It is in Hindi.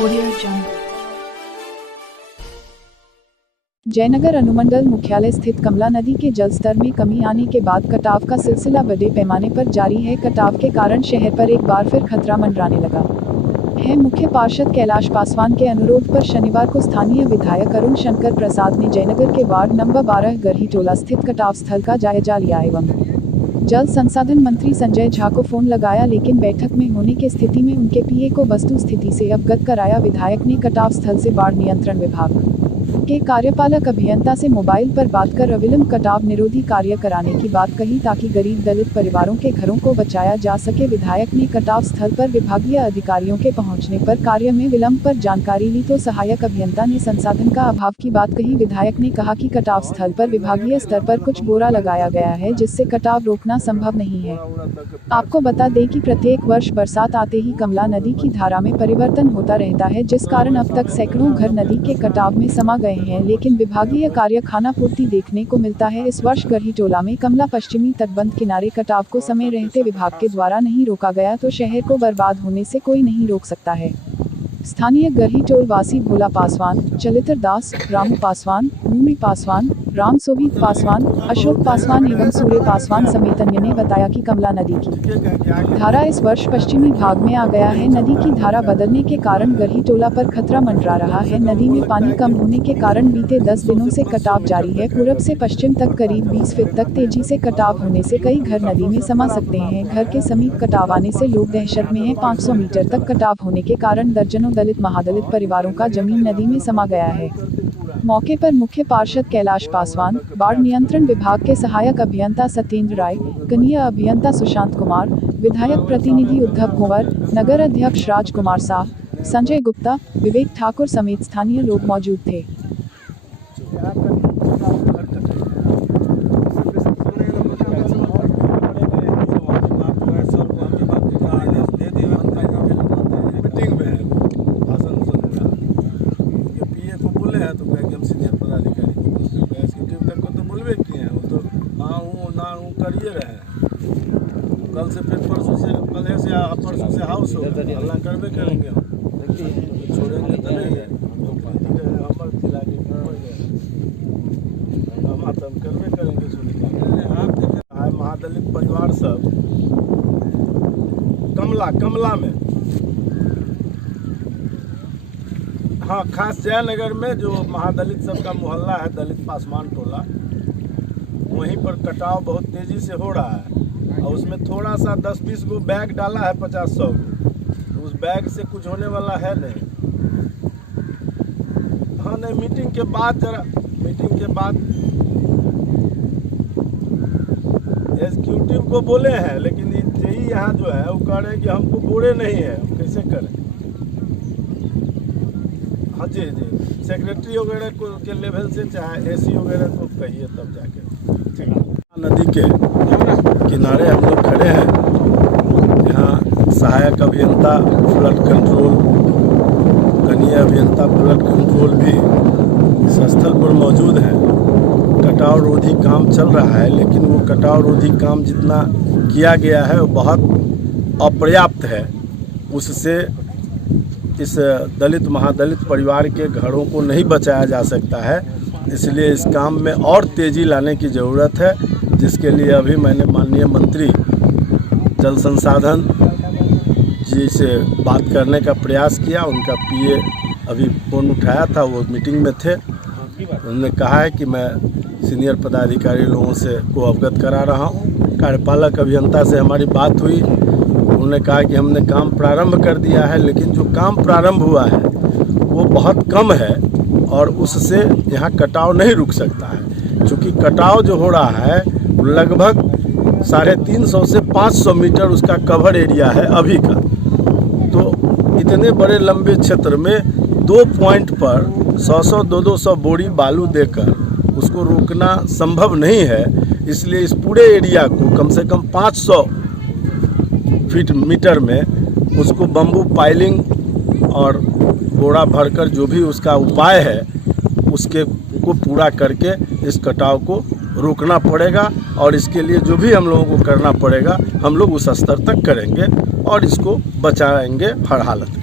Audio Jungle। जयनगर अनुमंडल मुख्यालय स्थित कमला नदी के जलस्तर में कमी आने के बाद कटाव का सिलसिला बड़े पैमाने पर जारी है। कटाव के कारण शहर पर एक बार फिर खतरा मंडराने लगा है। मुख्य पार्षद कैलाश पासवान के अनुरोध पर शनिवार को स्थानीय विधायक अरुण शंकर प्रसाद ने जयनगर के वार्ड नंबर 12 गरही टोला स्थित कटाव स्थल का जायजा लिया एवं जल संसाधन मंत्री संजय झा को फोन लगाया, लेकिन बैठक में होने की स्थिति में उनके पीए को वस्तु स्थिति से अवगत कराया। विधायक ने कटाव स्थल से बाढ़ नियंत्रण विभाग के कार्यपालक अभियंता से मोबाइल पर बात कर अविलंब कटाव निरोधी कार्य कराने की बात कही, ताकि गरीब दलित परिवारों के घरों को बचाया जा सके। विधायक ने कटाव स्थल पर विभागीय अधिकारियों के पहुंचने पर कार्य में विलंब पर जानकारी ली तो सहायक अभियंता ने संसाधन का अभाव की बात कही। विधायक ने कहा कि कटाव स्थल पर विभागीय स्तर पर कुछ बोरा लगाया गया है, जिससे कटाव रोकना संभव नहीं है। आपको बता दें कि प्रत्येक वर्ष बरसात आते ही कमला नदी की धारा में परिवर्तन होता रहता है, जिस कारण अब तक सैकड़ों घर नदी के कटाव में समा गए हैं, लेकिन विभागीय कार्य खानापूर्ति देखने को मिलता है। इस वर्ष गरही टोला में कमला पश्चिमी तटबंध किनारे कटाव को समय रहते विभाग के द्वारा नहीं रोका गया तो शहर को बर्बाद होने से कोई नहीं रोक सकता है। स्थानीय गरही टोल वासी भोला पासवान, चलितर दास, रामू पासवान, मुमी पासवान, राम सोभित पासवान, अशोक पासवान एवं सूर्य पासवान समेत अन्य ने बताया कि कमला नदी की धारा इस वर्ष पश्चिमी भाग में आ गया है। नदी की धारा बदलने के कारण गरही टोला पर खतरा मंडरा रहा है। नदी में पानी कम होने के कारण बीते 10 दिनों से कटाव जारी है। पूरब से पश्चिम तक करीब 20 फीट तक तेजी से कटाव होने से कई घर नदी में समा सकते हैं। घर के समीप कटाव आने से लोग दहशत में हैं। 500 मीटर तक कटाव होने के कारण दर्जनों दलित महादलित परिवारों का जमीन नदी में समा गया है। मौके पर मुख्य पार्षद कैलाश पासवान, बाढ़ नियंत्रण विभाग के सहायक अभियंता सत्येंद्र राय, कनीय अभियंता सुशांत कुमार, विधायक प्रतिनिधि उद्धव कुंवर, नगर अध्यक्ष राजकुमार साह, संजय गुप्ता, विवेक ठाकुर समेत स्थानीय लोग मौजूद थे। तो कहेंगे हम सीनियर पदाधिकारी को एग्जीक्यूटिव तक को तो बोलवे किए हैं, वो तो हाँ हूँ ना हूँ करिए रहे। कल से फिर परसों से हाउस हो हल्ला करवे करेंगे, हम छोड़ेंगे तो नहीं है। हमारे जिला के हम करवे करेंगे। महादलित परिवार सब कमला में, हाँ खास जयनगर में जो महादलित सबका मोहल्ला है दलित पासवान टोला, वहीं पर कटाव बहुत तेजी से हो रहा है और उसमें थोड़ा सा 10-20 गो बैग डाला है 50-100 तो उस बैग से कुछ होने वाला है नहीं। हाँ नहीं, मीटिंग के बाद एग्जीक्यूटिव को बोले हैं, लेकिन यही यहाँ जो है वो कह रहे हैं कि हमको बोरे नहीं है, हम कैसे करें। हाँ जी, सेक्रेटरी वगैरह को के लेवल से चाहे एसी वगैरह को कहिए तब जाके। नदी के किनारे हम लोग खड़े हैं। यहाँ सहायक अभियंता फ्लड कंट्रोल, कनीय अभियंता फ्लड कंट्रोल भी इस स्थल पर मौजूद हैं। कटाव रोधी काम चल रहा है, लेकिन वो कटाव रोधी काम जितना किया गया है वो बहुत अपर्याप्त है। उससे इस दलित महादलित परिवार के घरों को नहीं बचाया जा सकता है, इसलिए इस काम में और तेज़ी लाने की ज़रूरत है, जिसके लिए अभी मैंने माननीय मंत्री जल संसाधन जी से बात करने का प्रयास किया। उनका पीए अभी फ़ोन उठाया था, वो मीटिंग में थे। उन्होंने कहा है कि मैं सीनियर पदाधिकारी लोगों से को अवगत करा रहा हूँ। कार्यपालक अभियंता से हमारी बात हुई, उन्होंने कहा कि हमने काम प्रारंभ कर दिया है, लेकिन जो काम प्रारंभ हुआ है वो बहुत कम है और उससे यहाँ कटाव नहीं रुक सकता है। क्योंकि कटाव जो हो रहा है लगभग 350 से 500 मीटर उसका कवर एरिया है अभी का। तो इतने बड़े लंबे क्षेत्र में 2 पॉइंट पर 100-200 बोरी बालू देकर उसको रोकना संभव नहीं है। इसलिए इस पूरे एरिया को कम से कम 500 फीट मीटर में उसको बम्बू पाइलिंग और बोरा भरकर जो भी उसका उपाय है उसके को पूरा करके इस कटाव को रोकना पड़ेगा। और इसके लिए जो भी हम लोगों को करना पड़ेगा हम लोग उस स्तर तक करेंगे और इसको बचाएंगे हर हालत में।